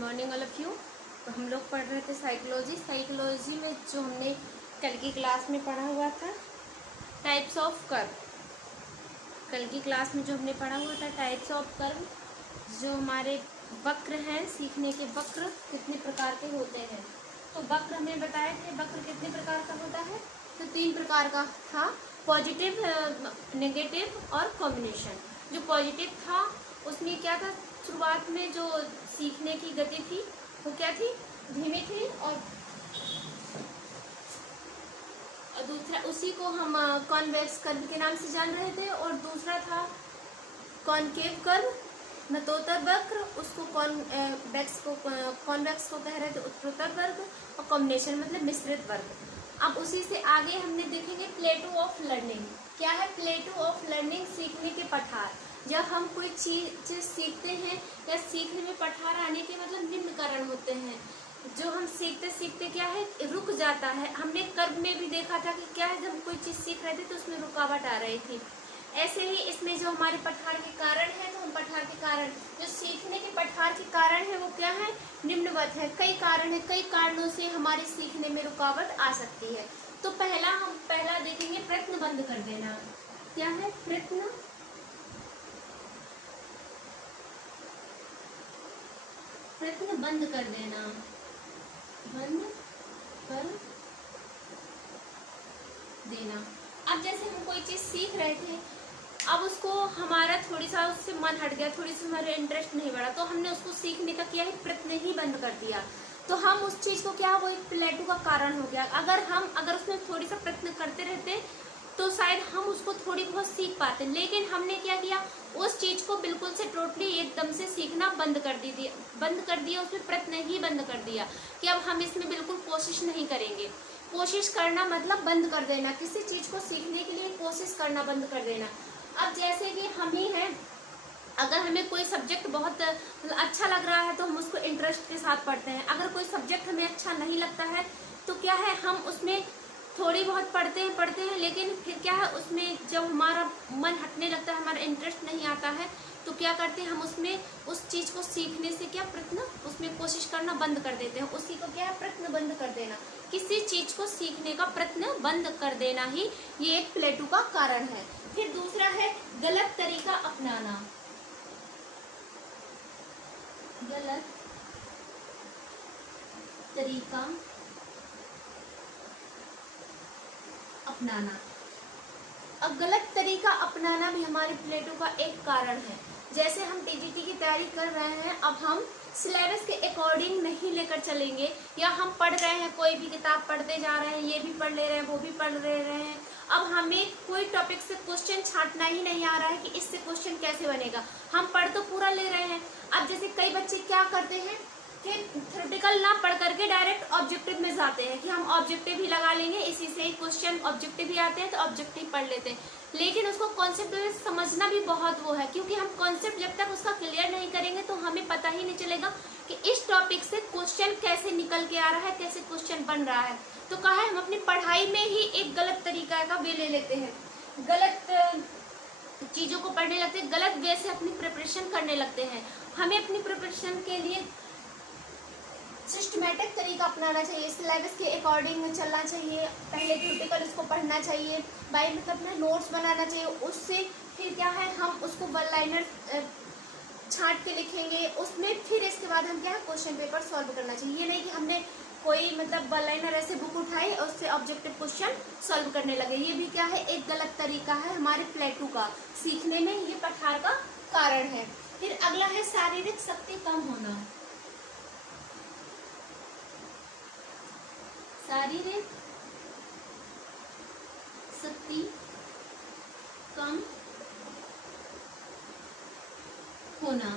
Morning all of you. तो हम लोग पढ़ रहे थे साइकोलॉजी में जो हमने कल की क्लास में पढ़ा हुआ था टाइप्स ऑफ कर्व। कल की क्लास में जो हमने पढ़ा हुआ था टाइप्स ऑफ कर्व, जो हमारे वक्र हैं, सीखने के वक्र कितने प्रकार के होते हैं। तो वक्र हमें बताए थे, वक्र कितने प्रकार का होता है, तो 3 प्रकार का था, पॉजिटिव, नेगेटिव और कॉम्बिनेशन। जो पॉजिटिव था उसमें क्या था, शुरुआत में जो सीखने की गति थी वो क्या थी, धीमी थी, और दूसरा उसी को हम कॉन्वेक्स कर्व के नाम से जान रहे थे, और दूसरा था कॉनकेव कर्व, नतोत्तर वक्र, उसको कॉन्वेक्स को कह रहे थे उत्तरोत्तर वर्ग, और कॉम्बिनेशन मतलब मिश्रित वर्ग। अब उसी से आगे हमने देखेंगे प्लेटू ऑफ लर्निंग। क्या है प्लेटू ऑफ लर्निंग? सीखने के पठार। जब हम कोई चीज सीखते हैं या सीखने में पठार आने के मतलब निम्न कारण होते हैं। जो हम सीखते सीखते क्या है, रुक जाता है। हमने कर्व में भी देखा था कि क्या है, जब कोई चीज सीख रहे थे तो उसमें रुकावट आ रही थी। ऐसे ही इसमें जो हमारे पठार के कारण है, तो हम पठार के कारण, जो सीखने के पठार के कारण है वो क्या है, निम्नवत है। कई कारण है, कई कारणों से हमारे सीखने में रुकावट आ सकती है। तो हम पहला देखेंगे प्रयत्न बंद कर देना। क्या है प्रयत्न बंद कर देना, बंद कर देना। अब जैसे हम कोई चीज सीख रहे थे, अब उसको हमारा थोड़ी सा उससे मन हट गया, थोड़ी सी हमारा इंटरेस्ट नहीं बढ़ा, तो हमने उसको सीखने का किया है, प्रयत्न ही बंद कर दिया। तो हम उस चीज को क्या, वो एक प्लेटू का कारण हो गया। अगर उसमें थोड़ी सा प्रयत्न करते रहते तो शायद हम उसको थोड़ी बहुत सीख पाते, लेकिन हमने क्या किया, उस चीज को बिल्कुल से टोटली एकदम से सीखना बंद कर दिया, उसमें प्रयत्न ही बंद कर दिया कि अब हम इसमें बिल्कुल कोशिश नहीं करेंगे। कोशिश करना मतलब बंद कर देना, किसी चीज को सीखने के लिए कोशिश करना बंद कर देना। अब जैसे कि हम ही हैं, अगर हमें कोई सब्जेक्ट बहुत अच्छा लग रहा है तो हम उसको इंटरेस्ट के साथ पढ़ते हैं। अगर कोई सब्जेक्ट हमें अच्छा नहीं लगता है तो क्या है, हम उसमें थोड़ी बहुत पढ़ते हैं, लेकिन फिर क्या है, उसमें जब हमारा मन हटने लगता है, हमारा इंटरेस्ट नहीं आता है, तो क्या करते हैं, हम उसमें उस चीज़ को सीखने से क्या प्रयत्न, उसमें कोशिश करना बंद कर देते हैं। उसी को क्या है, प्रयत्न बंद कर देना। किसी चीज़ को सीखने का प्रयत्न बंद कर देना ही ये एक प्लेटू का कारण है। फिर दूसरा है गलत तरीका अपनाना। गलत तरीका अपनाना। अब गलत तरीका अपनाना भी हमारे प्लेटू का एक कारण है। जैसे हम टीजीटी की तैयारी कर रहे हैं, अब हम सिलेबस के अकॉर्डिंग नहीं लेकर चलेंगे, या हम पढ़ रहे हैं, कोई भी किताब पढ़ते जा रहे हैं, ये भी पढ़ ले रहे हैं, वो भी पढ़ ले रहे हैं। अब हमें कोई टॉपिक से क्वेश्चन छांटना ही नहीं आ रहा है कि इससे क्वेश्चन कैसे बनेगा, हम पढ़ तो पूरा ले रहे हैं। अब जैसे कई बच्चे क्या करते हैं कि थ्योरेटिकल ना पढ़ करके डायरेक्ट ऑब्जेक्टिव में जाते हैं कि हम ऑब्जेक्टिव ही लगा लेंगे, इसी से ही क्वेश्चन ऑब्जेक्टिव ही आते हैं तो ऑब्जेक्टिव पढ़ लेते हैं। लेकिन उसको कॉन्सेप्ट समझना भी बहुत वो है, क्योंकि हम कॉन्सेप्ट जब तक उसका क्लियर नहीं करेंगे तो हमें पता ही नहीं चलेगा कि इस टॉपिक से क्वेश्चन कैसे निकल के आ रहा है, कैसे क्वेश्चन बन रहा है। तो कहा है, हम अपनी पढ़ाई में ही एक गलत तरीका का वे ले लेते हैं, गलत चीज़ों को पढ़ने लगते हैं, गलत वे से अपनी प्रिपरेशन करने लगते हैं। हमें अपनी प्रिपरेशन के लिए सिस्टमेटिक तरीका अपनाना चाहिए, सिलेबस के अकॉर्डिंग चलना चाहिए। पहले थ्योरेटिकल इसको पढ़ना चाहिए, बाय मतलब ना नोट्स बनाना चाहिए। उससे फिर क्या है, हम उसको वन लाइनर छांट के लिखेंगे उसमें, फिर इसके बाद हम क्या है, क्वेश्चन पेपर सॉल्व करना चाहिए। ये नहीं कि हमने कोई मतलब वन लाइनर ऐसे बुक उठाई और उससे ऑब्जेक्टिव क्वेश्चन सॉल्व करने लगे। ये भी क्या है, एक गलत तरीका है हमारे प्लेटू का, सीखने में ये पठार का कारण है। फिर अगला है शारीरिक शक्ति कम होना। शारीरिक शक्ति कम होना।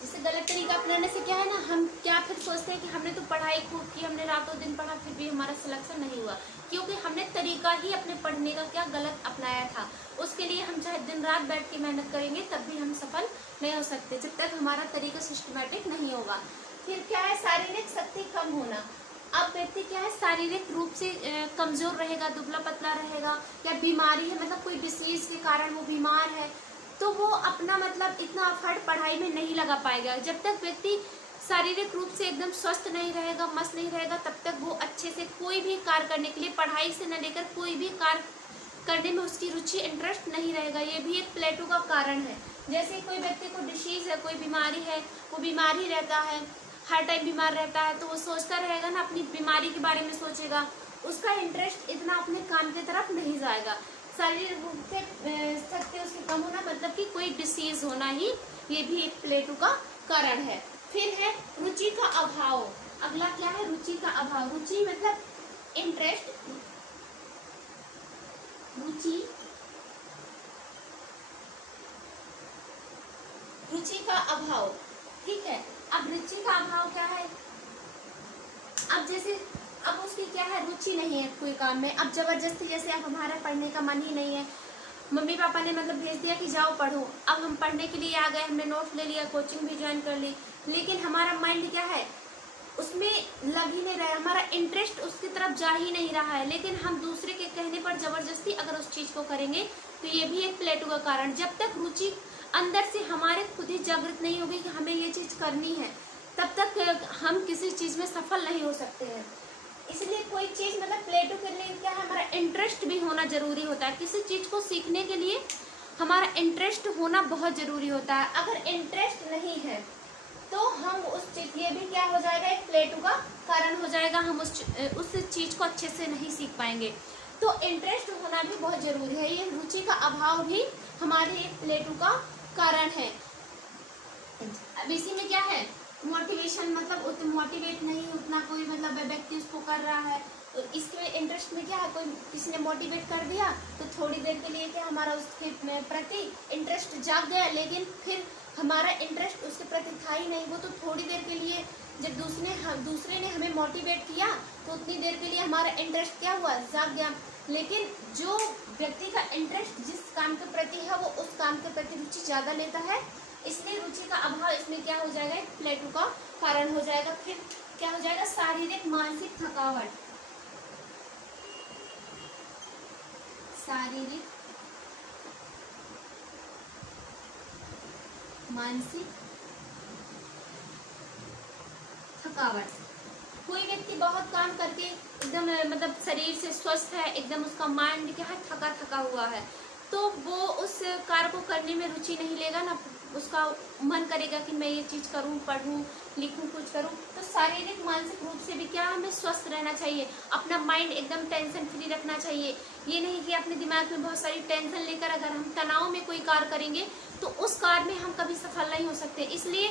जैसे गलत तरीका अपनाने से क्या है ना, हम क्या फिर सोचते हैं कि हमने तो पढ़ाई खूब की, हमने रातों दिन पढ़ा, फिर भी हमारा सिलेक्शन नहीं हुआ, क्योंकि हमने तरीका ही अपने पढ़ने का क्या गलत अपनाया था। उसके लिए हम चाहे दिन रात बैठ के मेहनत करेंगे तब भी हम सफल नहीं हो सकते, जब तक हमारा तरीका सिस्टमेटिक नहीं होगा। फिर क्या है, शारीरिक शक्ति कम होना। अब व्यक्ति क्या है, शारीरिक रूप से कमजोर रहेगा, दुबला पतला रहेगा, या बीमारी है, मतलब कोई डिसीज के कारण वो बीमार है, तो वो अपना मतलब इतना एफर्ट पढ़ाई में नहीं लगा पाएगा। जब तक व्यक्ति शारीरिक रूप से एकदम स्वस्थ नहीं रहेगा, मस्त नहीं रहेगा, तब तक वो अच्छे से कोई भी कार्य करने के लिए, पढ़ाई से न लेकर कोई भी कार्य करने में उसकी रुचि, इंटरेस्ट नहीं रहेगा। ये भी एक प्लेटो का कारण है। जैसे कोई व्यक्ति को डिसीज है, कोई बीमारी है, वो बीमार ही रहता है, हर टाइम बीमार रहता है, तो वो सोचता रहेगा ना, अपनी बीमारी के बारे में सोचेगा, उसका इंटरेस्ट इतना अपने काम की तरफ नहीं जाएगा। शारीरिक रूप से शक्ति उसकी कम होना मतलब कि कोई डिसीज होना ही, ये भी एक प्लेटो का कारण है। फिर है रुचि का अभाव। अगला क्या है? रुचि का अभाव। रुचि मतलब इंटरेस्ट, रुचि, रुचि का अभाव, ठीक है। अब रुचि का अभाव क्या है? अब जैसे अब उसकी क्या है, रुचि नहीं है कोई काम में, अब जबरदस्ती, जैसे अब हमारा पढ़ने का मन ही नहीं है, मम्मी पापा ने मतलब भेज दिया कि जाओ पढ़ो, अब हम पढ़ने के लिए आ गए, हमने नोट ले लिया, कोचिंग भी ज्वाइन कर ली, लेकिन हमारा माइंड क्या है, उसमें लग ही नहीं रहा है, हमारा इंटरेस्ट उसकी तरफ जा ही नहीं रहा है। लेकिन हम दूसरे के कहने पर जबरदस्ती अगर उस चीज को करेंगे तो ये भी एक प्लेटो का कारण। जब तक रुचि अंदर से हमारे खुद ही जागृत नहीं होगी कि हमें ये चीज करनी है, तब तक हम किसी चीज में सफल नहीं हो सकते हैं। इसलिए कोई चीज मतलब प्लेटो के लिए क्या है, हमारा इंटरेस्ट भी होना जरूरी होता है। किसी चीज को सीखने के लिए हमारा इंटरेस्ट होना बहुत जरूरी होता है। अगर इंटरेस्ट नहीं है तो हम उस चीज, ये भी क्या हो जाएगा, एक प्लेटो का कारण हो जाएगा, हम उस चीज को अच्छे से नहीं सीख पाएंगे। तो इंटरेस्ट होना भी बहुत जरूरी है। ये रुचि का अभाव भी हमारे एक प्लेटो का कारण है। अब इसी में क्या है, मोटिवेशन, मतलब उतना मोटिवेट नहीं, उतना कोई मतलब व्यक्ति उसको कर रहा है, तो इसके इंटरेस्ट में क्या है, कोई किसी ने मोटिवेट कर दिया तो थोड़ी देर के लिए क्या हमारा उसके प्रति इंटरेस्ट जाग गया, लेकिन फिर हमारा इंटरेस्ट उसके प्रति था ही नहीं। वो तो थोड़ी देर के लिए, जब दूसरे ने हमें मोटिवेट किया तो उतनी देर के लिए हमारा इंटरेस्ट क्या हुआ, जाग गया। लेकिन जो व्यक्ति का इंटरेस्ट जिस काम के प्रति है, वो उस काम के प्रति रुचि ज़्यादा लेता है, इसलिए रुचि का अभाव इसमें क्या हो जाएगा, एक प्लेटो का कारण हो जाएगा। फिर क्या हो जाएगा, शारीरिक मानसिक थकावट। शारीरिक मानसिक थकावट। कोई व्यक्ति बहुत काम करके एकदम मतलब शरीर से स्वस्थ है, एकदम उसका माइंड क्या है, थका थका हुआ है, तो वो उस कार्य को करने में रुचि नहीं लेगा ना, उसका मन करेगा कि मैं ये चीज़ करूं, पढ़ूं, लिखूं, कुछ करूं। तो शारीरिक मानसिक रूप से भी क्या, हमें स्वस्थ रहना चाहिए, अपना माइंड एकदम टेंशन फ्री रखना चाहिए। ये नहीं कि अपने दिमाग में बहुत सारी टेंशन लेकर अगर हम तनाव में कोई कार्य करेंगे तो उस कार्य में हम कभी सफल नहीं हो सकते। इसलिए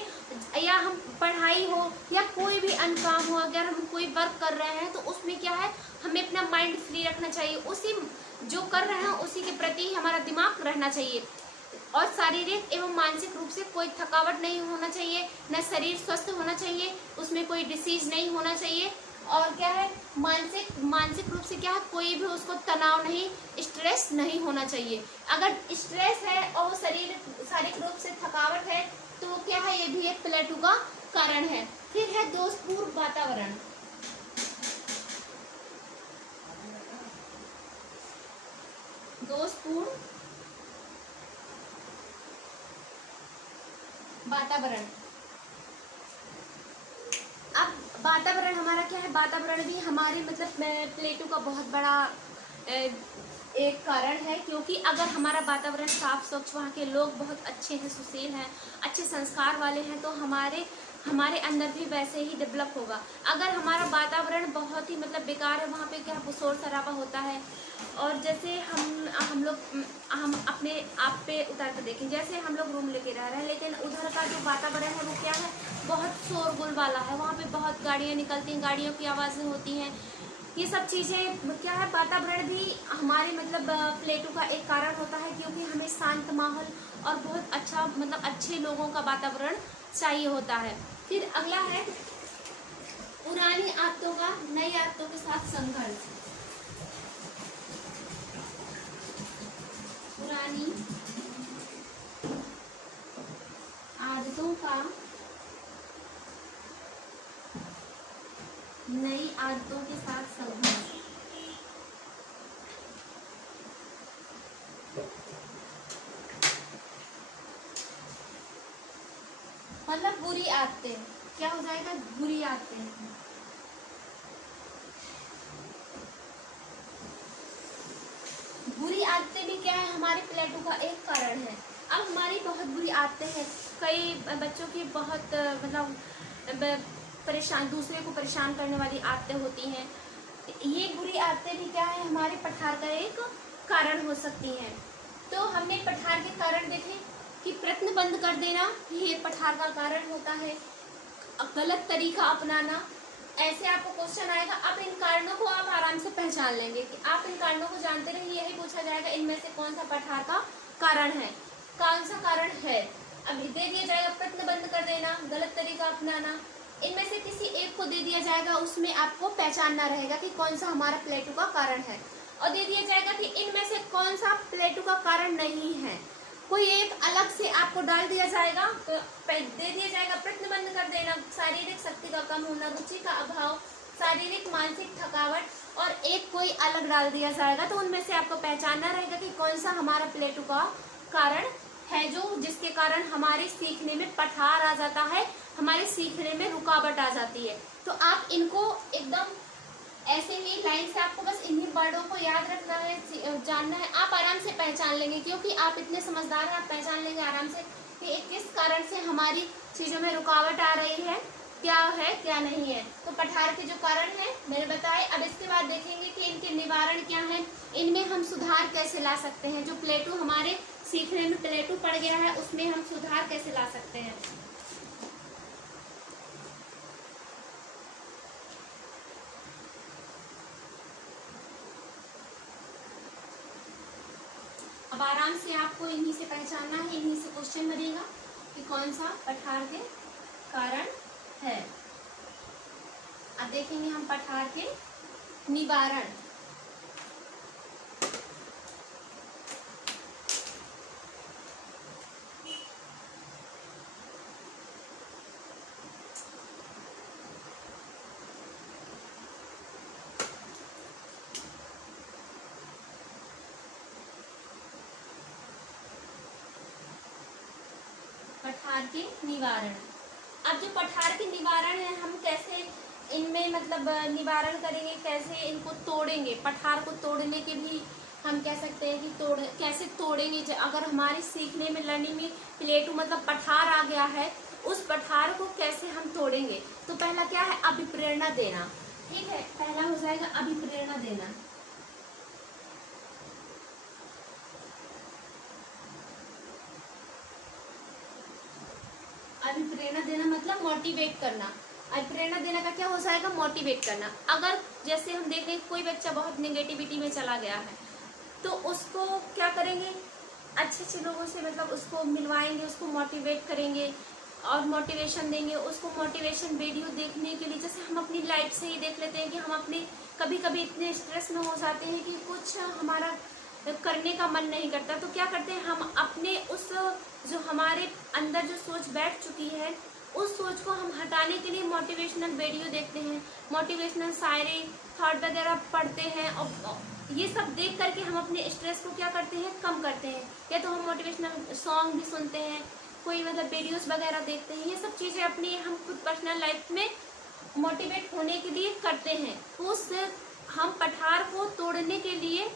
या हम पढ़ाई हो या कोई भी अन्य काम हो, अगर हम कोई वर्क कर रहे हैं तो उसमें क्या है, हमें अपना माइंड फ्री रखना चाहिए, उसी जो कर रहे हैं उसी के प्रति हमारा दिमाग रहना चाहिए। और शारीरिक एवं मानसिक रूप से कोई थकावट नहीं होना चाहिए, न शरीर स्वस्थ होना चाहिए, उसमें कोई डिसीज नहीं होना चाहिए। और क्या है, मानसिक रूप से क्या है, कोई भी उसको तनाव नहीं, स्ट्रेस नहीं होना चाहिए। अगर स्ट्रेस है और वो शारीरिक रूप से थकावट है तो वो क्या है, ये भी एक प्लेटो का कारण है। फिर है दोषपूर्ण वातावरण। दोषपूर्ण वातावरण। अब वातावरण हमारा क्या है, वातावरण भी हमारे मतलब प्लेटो का बहुत बड़ा एक कारण है, क्योंकि अगर हमारा वातावरण साफ स्वच्छ, वहाँ के लोग बहुत अच्छे हैं, सुशील हैं, अच्छे संस्कार वाले हैं, तो हमारे अंदर भी वैसे ही डेवलप होगा। अगर हमारा वातावरण बहुत ही मतलब बेकार है, वहाँ पे क्या शोर शराबा होता है, और जैसे हम अपने आप पे उतार कर देखें, जैसे हम लोग रूम लेके रह रहे हैं, लेकिन उधर का जो वातावरण है वो क्या है, बहुत शोरगुल वाला है, वहाँ पे बहुत गाड़ियाँ निकलती हैं, गाड़ियों की आवाज़ें होती हैं, ये सब चीज़ें क्या है, वातावरण भी हमारे मतलब प्लेटो का एक कारण होता है, क्योंकि हमें शांत माहौल और बहुत अच्छा मतलब अच्छे लोगों का वातावरण चाहिए होता है। फिर अगला है पुरानी आदतों का नई आदतों के साथ संघर्ष। पुरानी आदतों का नई आदतों के साथ संघर्ष। मतलब बुरी आदतें, क्या हो जाएगा, बुरी आदतें। बुरी आदतें भी क्या है, हमारे प्लेटो का एक कारण है। अब हमारी बहुत बुरी आदतें हैं, कई बच्चों की बहुत मतलब परेशान, दूसरे को परेशान करने वाली आदतें होती हैं। ये बुरी आदतें भी क्या है, हमारे पठार का एक कारण हो सकती हैं। तो हमने पठार के कारण देखे कि प्रश्न बंद कर देना ये पठार का कारण होता है, गलत तरीका अपनाना। ऐसे आपको क्वेश्चन आएगा, अब इन कारणों को आप आराम से पहचान लेंगे कि आप इन कारणों को जानते रहिए, यही पूछा जाएगा इनमें से कौन सा पठार का कारण है, कौन सा कारण है। अब दे दिया जाएगा प्रश्न बंद कर देना, गलत तरीका अपनाना, इनमें से किसी एक को दे दिया जाएगा, उसमें आपको पहचानना रहेगा कि कौन सा हमारा प्लेटो का कारण है। और दे दिया जाएगा कि इनमें से कौन सा प्लेटो का कारण नहीं है, कोई एक अलग से आपको डाल दिया जाएगा। तो दे दिया जाएगा प्रश्न बंद कर देना, शारीरिक शक्ति का कम होना, रुचि का अभाव, शारीरिक मानसिक थकावट, और एक कोई अलग डाल दिया जाएगा। तो उनमें से आपको पहचानना रहेगा कि कौन सा हमारा प्लेटो का कारण है, जो जिसके कारण हमारे सीखने में पठार आ जाता है, हमारे सीखने में रुकावट आ जाती है। तो आप इनको एकदम ऐसे ही लाइन से आपको बस इन्हीं वर्डों को याद रखना है, जानना है, आप आराम से पहचान लेंगे, क्योंकि आप इतने समझदार हैं, आप पहचान लेंगे आराम से कि किस कारण से हमारी चीज़ों में रुकावट आ रही है, क्या है क्या नहीं है। तो पठार के जो कारण है मैंने बताए। अब इसके बाद देखेंगे कि इनके निवारण क्या है, इनमें हम सुधार कैसे ला सकते हैं, जो प्लेटो हमारे सीखने में प्लेटो पड़ गया है उसमें हम सुधार कैसे ला सकते हैं। अब आराम से आपको इन्हीं से पहचानना है, इन्हीं से क्वेश्चन बनेगा कि कौन सा पठार के कारण है। अब देखेंगे हम पठार के निवारण। पठार के निवारण। अब जो पठार के निवारण है, हम कैसे इनमें मतलब निवारण करेंगे, कैसे इनको तोड़ेंगे। पठार को तोड़ने के भी हम कह सकते हैं कि कैसे तोड़ेंगे। अगर हमारे सीखने में, लर्निंग में प्लेटो मतलब पठार आ गया है, उस पठार को कैसे हम तोड़ेंगे। तो पहला क्या है, अभिप्रेरणा देना। ठीक है, पहला हो जाएगा अभिप्रेरणा देना। अभिप्रेरणा देना मतलब मोटिवेट करना। अभिप्रेरणा देने का क्या हो जाएगा, मोटिवेट करना। अगर जैसे हम देख रहे हैं कोई बच्चा बहुत नेगेटिविटी में चला गया है, तो उसको क्या करेंगे, अच्छे अच्छे लोगों से मतलब उसको मिलवाएंगे, उसको मोटिवेट करेंगे और मोटिवेशन देंगे। उसको मोटिवेशन वीडियो देखने के लिए, जैसे हम अपनी लाइफ से ही देख लेते हैं कि हम अपने कभी कभी इतने स्ट्रेस में हो जाते हैं कि कुछ हमारा करने का मन नहीं करता, तो क्या करते हैं हम अपने उस जो हमारे अंदर जो सोच बैठ चुकी है, उस सोच को हम हटाने के लिए मोटिवेशनल वीडियो देखते हैं, मोटिवेशनल शायरी थॉट वगैरह पढ़ते हैं, और ये सब देख करके हम अपने स्ट्रेस को क्या करते हैं, कम करते हैं। या तो हम मोटिवेशनल सॉन्ग भी सुनते हैं, कोई मतलब वीडियोस वगैरह देखते हैं। ये सब चीज़ें अपनी हम खुद पर्सनल लाइफ में मोटिवेट होने के लिए करते हैं। उस हम पठार को तोड़ने के लिए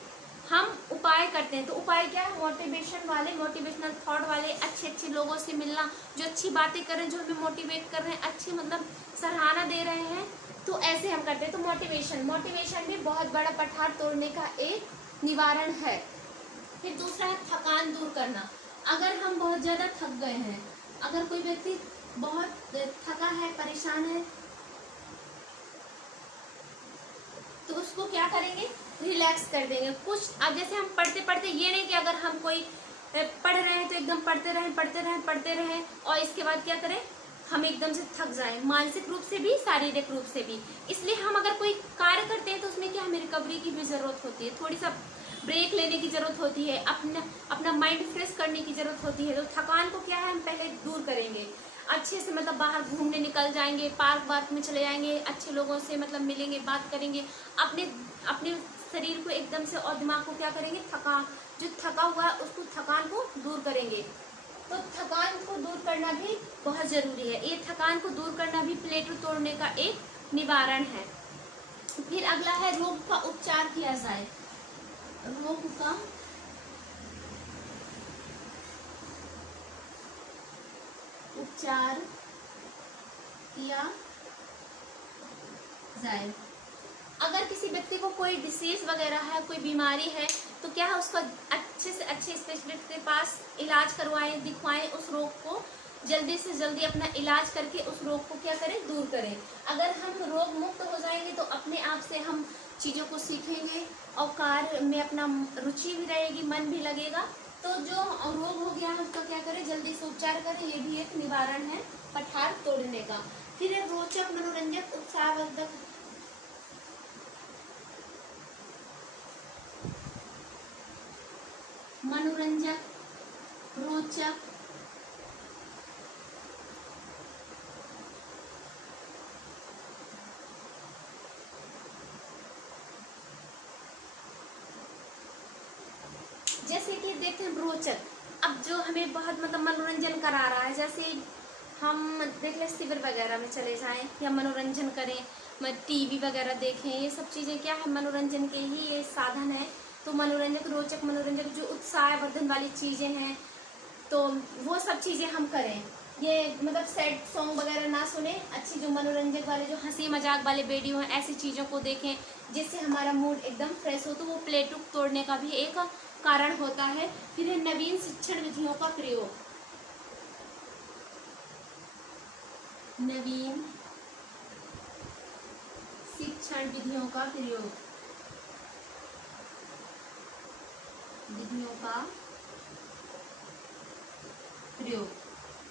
हम उपाय करते हैं। तो उपाय क्या है, मोटिवेशन वाले, मोटिवेशनल थॉट वाले, अच्छे अच्छे लोगों से मिलना, जो अच्छी बातें कर रहे हैं, जो हमें मोटिवेट कर रहे हैं, अच्छी मतलब सराहना दे रहे हैं, तो ऐसे हम करते हैं। तो मोटिवेशन भी बहुत बड़ा पठार तोड़ने का एक निवारण है। फिर दूसरा है थकान दूर करना। अगर हम बहुत ज़्यादा थक गए हैं, अगर कोई व्यक्ति बहुत थका है, परेशान है, तो उसको क्या करेंगे, रिलैक्स कर देंगे कुछ। अब जैसे हम पढ़ते पढ़ते, ये नहीं कि अगर हम कोई पढ़ रहे हैं तो एकदम पढ़ते रहें और इसके बाद क्या करें, हम एकदम से थक जाएं, मानसिक रूप से भी शारीरिक रूप से भी। इसलिए हम अगर कोई कार्य करते हैं तो उसमें क्या, हमें रिकवरी की भी ज़रूरत होती है, थोड़ी सा ब्रेक लेने की ज़रूरत होती है, अपना माइंड फ्रेश करने की ज़रूरत होती है। तो थकान को क्या है, हम पहले दूर करेंगे, अच्छे से मतलब बाहर घूमने निकल जाएंगे, पार्क में चले जाएंगे, अच्छे लोगों से मतलब मिलेंगे, बात करेंगे, अपने शरीर को एकदम से और दिमाग को क्या करेंगे, जो थका हुआ है उसको, थकान को दूर करेंगे। तो थकान को दूर करना भी बहुत जरूरी है। ये थकान को दूर करना भी प्लेटो तोड़ने का एक निवारण है। फिर अगला है रोग का उपचार किया जाए। रोग का उपचार किया जाए। अगर किसी व्यक्ति को कोई डिसीज वगैरह है, कोई बीमारी है, तो क्या है उसका अच्छे से अच्छे स्पेशलिस्ट के पास इलाज करवाएं, दिखवाएं, उस रोग को जल्दी से जल्दी अपना इलाज करके उस रोग को क्या करें, दूर करें। अगर हम रोग मुक्त हो जाएंगे तो अपने आप से हम चीज़ों को सीखेंगे और कार्य में अपना रुचि भी रहेगी, मन भी लगेगा। तो जो रोग हो गया है उसका क्या करें, जल्दी से उपचार करें। ये भी एक निवारण है पठार तोड़ने का। फिर है रोचक, मनोरंजक, उत्साहवर्धक। मनोरंजक, रोचक, जैसे कि देखते हैं रोचक, अब जो हमें बहुत मतलब मनोरंजन करा रहा है, जैसे हम देख लें शिविर वगैरह में चले जाएं या मनोरंजन करें, टीवी वगैरह देखें, ये सब चीज़ें क्या है, मनोरंजन के ही ये साधन है। तो मनोरंजक, रोचक, मनोरंजक जो उत्साहवर्धन वाली चीज़ें हैं, तो वो सब चीज़ें हम करें। ये मतलब सैड सॉन्ग वगैरह ना सुने, अच्छी जो मनोरंजक वाले, जो हंसी मजाक वाले वीडियो हैं, ऐसी चीज़ों को देखें जिससे हमारा मूड एकदम फ्रेश हो। तो वो प्लेटो तोड़ने का भी एक कारण होता है। फिर है नवीन शिक्षण विधियों का प्रयोग। नवीन शिक्षण विधियों का प्रयोग, विधियों का प्रयोग।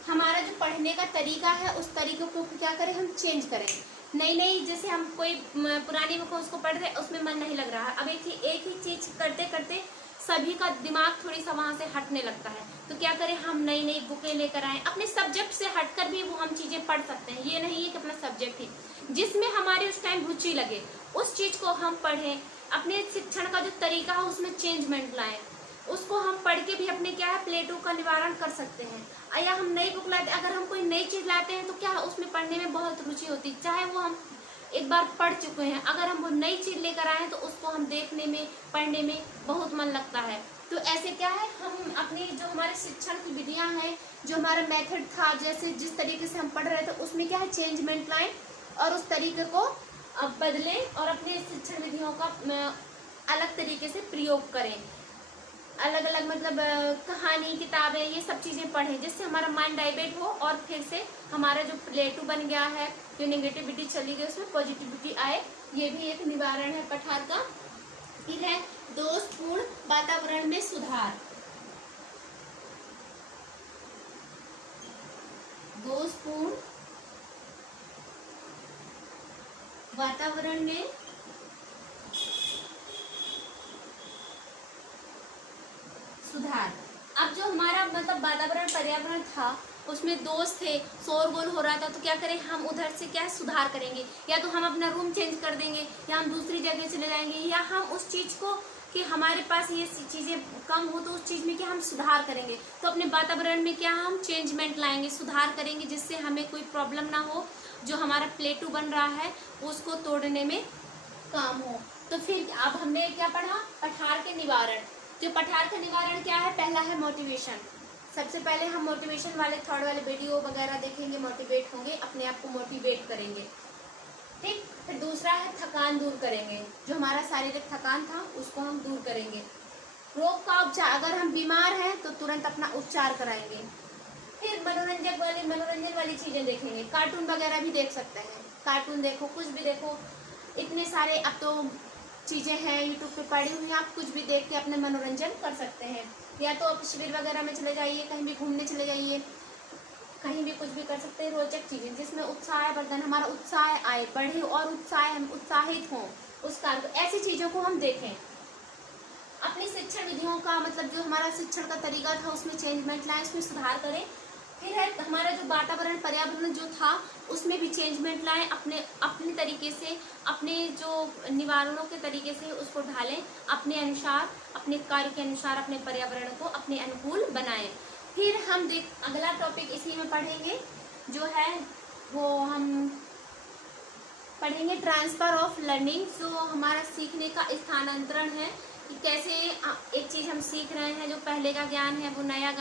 हमारा जो पढ़ने का तरीका है उस तरीके को क्या करें, हम चेंज करें। नई नई, जैसे हम कोई पुरानी बुक उसको पढ़ रहे, उसमें मन नहीं लग रहा है, अब एक ही चीज करते करते सभी का दिमाग थोड़ी सा वहां से हटने लगता है। तो क्या करें, हम नई नई बुकें लेकर आए, अपने सब्जेक्ट से हटकर भी वो हम चीजें पढ़ सकते हैं। ये नहीं है कि अपना सब्जेक्ट ही, जिसमें हमारी उस टाइम रुचि लगे उस चीज को हम पढ़ें। अपने शिक्षण का जो तरीका है उसमें चेंजमेंट लाएं, उसको हम पढ़ के भी अपने क्या है, प्लेटो का निवारण कर सकते हैं। या हम नई बुक लाते, अगर हम कोई नई चीज लाते हैं तो क्या है, उसमें पढ़ने में बहुत रुचि होती है, चाहे वो हम एक बार पढ़ चुके हैं, अगर हम वो नई चीज लेकर आए हैं तो उसको हम देखने में, पढ़ने में बहुत मन लगता है। तो ऐसे क्या है, हम अपनी जो हमारे शिक्षण की विधियां हैं, जो हमारा मेथड था, जैसे जिस तरीके से हम पढ़ रहे थे उसमें क्या है, चेंजमेंट लाएं और उस तरीके को बदलें और अपने शिक्षण विधियों का अलग तरीके से प्रयोग करें। अलग अलग मतलब कहानी, किताबें, ये सब चीज़ें पढ़ें जिससे हमारा माइंड डाइवर्ट हो और फिर से हमारा जो प्लेटो बन गया है, जो नेगेटिविटी चली गई, उसमें पॉजिटिविटी आए। ये भी एक निवारण है पठार का। फिर है दोषपूर्ण वातावरण में सुधार। दोषपूर्ण वातावरण में सुधार। अब जो हमारा मतलब वातावरण, पर्यावरण था, उसमें दोष थे, शोरगुल हो रहा था, तो क्या करें, हम उधर से क्या सुधार करेंगे। या तो हम अपना रूम चेंज कर देंगे, या हम दूसरी जगह चले जाएंगे, या हम उस चीज को कि हमारे पास ये चीजें कम हो तो उस चीज में क्या हम सुधार करेंगे। तो अपने वातावरण में क्या हम चेंजमेंट लाएंगे, सुधार करेंगे, जिससे हमें कोई प्रॉब्लम ना हो, जो हमारा प्लेटो बन रहा है उसको तोड़ने में काम हो। तो फिर अब हमने क्या पढ़ा, पठार के निवारण। जो पठार का निवारण क्या है, पहला है मोटिवेशन। सबसे पहले हम मोटिवेशन वाले थॉट वाले वीडियो वगैरह देखेंगे, मोटिवेट होंगे, अपने आप को मोटिवेट करेंगे, ठीक। फिर दूसरा है थकान दूर करेंगे, जो हमारा शारीरिक थकान था उसको हम दूर करेंगे। रोग का उपचार, अगर हम बीमार हैं तो तुरंत अपना उपचार कराएंगे। फिर मनोरंजन वाली चीजें देखेंगे, कार्टून वगैरह भी देख सकते हैं, कार्टून देखो, कुछ भी देखो, इतने सारे अब तो चीज़ें हैं यूट्यूब पे पड़ी हुई हैं, आप कुछ भी देख के अपने मनोरंजन कर सकते हैं। या तो आप शिविर वगैरह में चले जाइए, कहीं भी घूमने चले जाइए, कहीं भी कुछ भी कर सकते हैं। रोचक चीज़ें जिसमें उत्साहवर्धन, हमारा उत्साह आए, बढ़े और हम उत्साहित हों उस कार्य को, ऐसी चीज़ों को हम देखें। अपनी शिक्षण विधियों का मतलब जो हमारा शिक्षण का तरीका था उसमें चेंजमेंट लाएं, उसमें सुधार करें। फिर है हमारा जो वातावरण, पर्यावरण जो था उसमें भी चेंजमेंट लाएं, अपने तरीके से, अपने जो निवारणों के तरीके से उसको ढालें, अपने अनुसार, अपने कार्य के अनुसार अपने पर्यावरण को अपने अनुकूल बनाएं। फिर हम अगला टॉपिक इसी में पढ़ेंगे, जो है वो हम पढ़ेंगे ट्रांसफ़र ऑफ लर्निंग, जो हमारा सीखने का स्थानांतरण है कि कैसे एक चीज़ हम सीख रहे हैं, जो पहले का ज्ञान है वो नया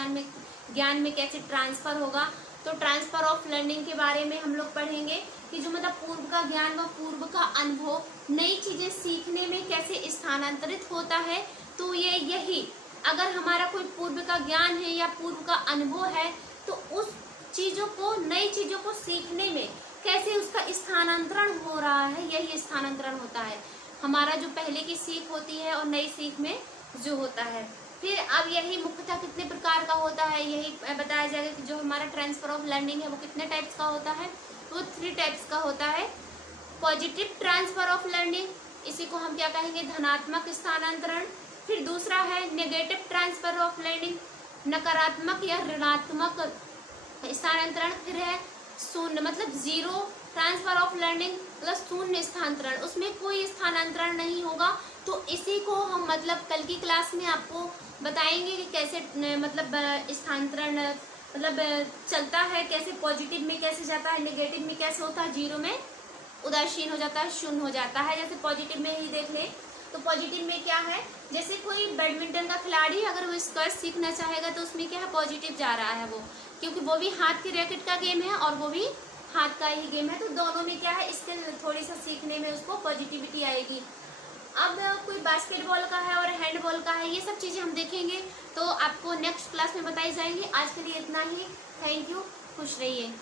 ज्ञान में कैसे ट्रांसफ़र होगा। तो ट्रांसफ़र ऑफ लर्निंग के बारे में हम लोग पढ़ेंगे कि जो मतलब पूर्व का ज्ञान व पूर्व का अनुभव नई चीज़ें सीखने में कैसे स्थानांतरित होता है। तो ये यही अगर हमारा कोई पूर्व का ज्ञान है या पूर्व का अनुभव है, तो उस चीज़ों को नई चीज़ों को सीखने में कैसे उसका स्थानांतरण हो रहा है, यही स्थानांतरण होता है हमारा, जो पहले की सीख होती है और नई सीख में जो होता है। फिर अब यही मुख्यतः कितने प्रकार का होता है यही बताया जाएगा कि जो हमारा ट्रांसफर ऑफ लर्निंग है वो कितने टाइप्स का होता है। वो 3 टाइप्स का होता है। पॉजिटिव ट्रांसफर ऑफ लर्निंग, इसी को हम क्या कहेंगे, धनात्मक स्थानांतरण। फिर दूसरा है नेगेटिव ट्रांसफर ऑफ लर्निंग, नकारात्मक या ऋणात्मक स्थानांतरण। फिर है शून्य मतलब जीरो ट्रांसफर ऑफ लर्निंग मतलब शून्य स्थानांतरण, उसमें कोई स्थानांतरण नहीं होगा। तो इसी को हम मतलब कल की क्लास में आपको बताएंगे कि कैसे मतलब स्थानांतरण मतलब चलता है, कैसे पॉजिटिव में कैसे जाता है, नेगेटिव में कैसे होता है, जीरो में उदासीन हो जाता है, शून्य हो जाता है। जैसे पॉजिटिव में ही देख लें तो पॉजिटिव में क्या है, जैसे कोई बैडमिंटन का खिलाड़ी अगर वो स्क्वैश सीखना चाहेगा तो उसमें क्या है, पॉजिटिव जा रहा है वो, क्योंकि वो भी हाथ के रैकेट का गेम है और वो भी हाथ का ही गेम है। तो दोनों में क्या है, इसके थोड़ी सा सीखने में उसको पॉजिटिविटी आएगी। अब कोई बास्केटबॉल का है और हैंडबॉल का है, ये सब चीज़ें हम देखेंगे तो आपको नेक्स्ट क्लास में बताई जाएंगी। आज के लिए इतना ही। थैंक यू, खुश रहिए।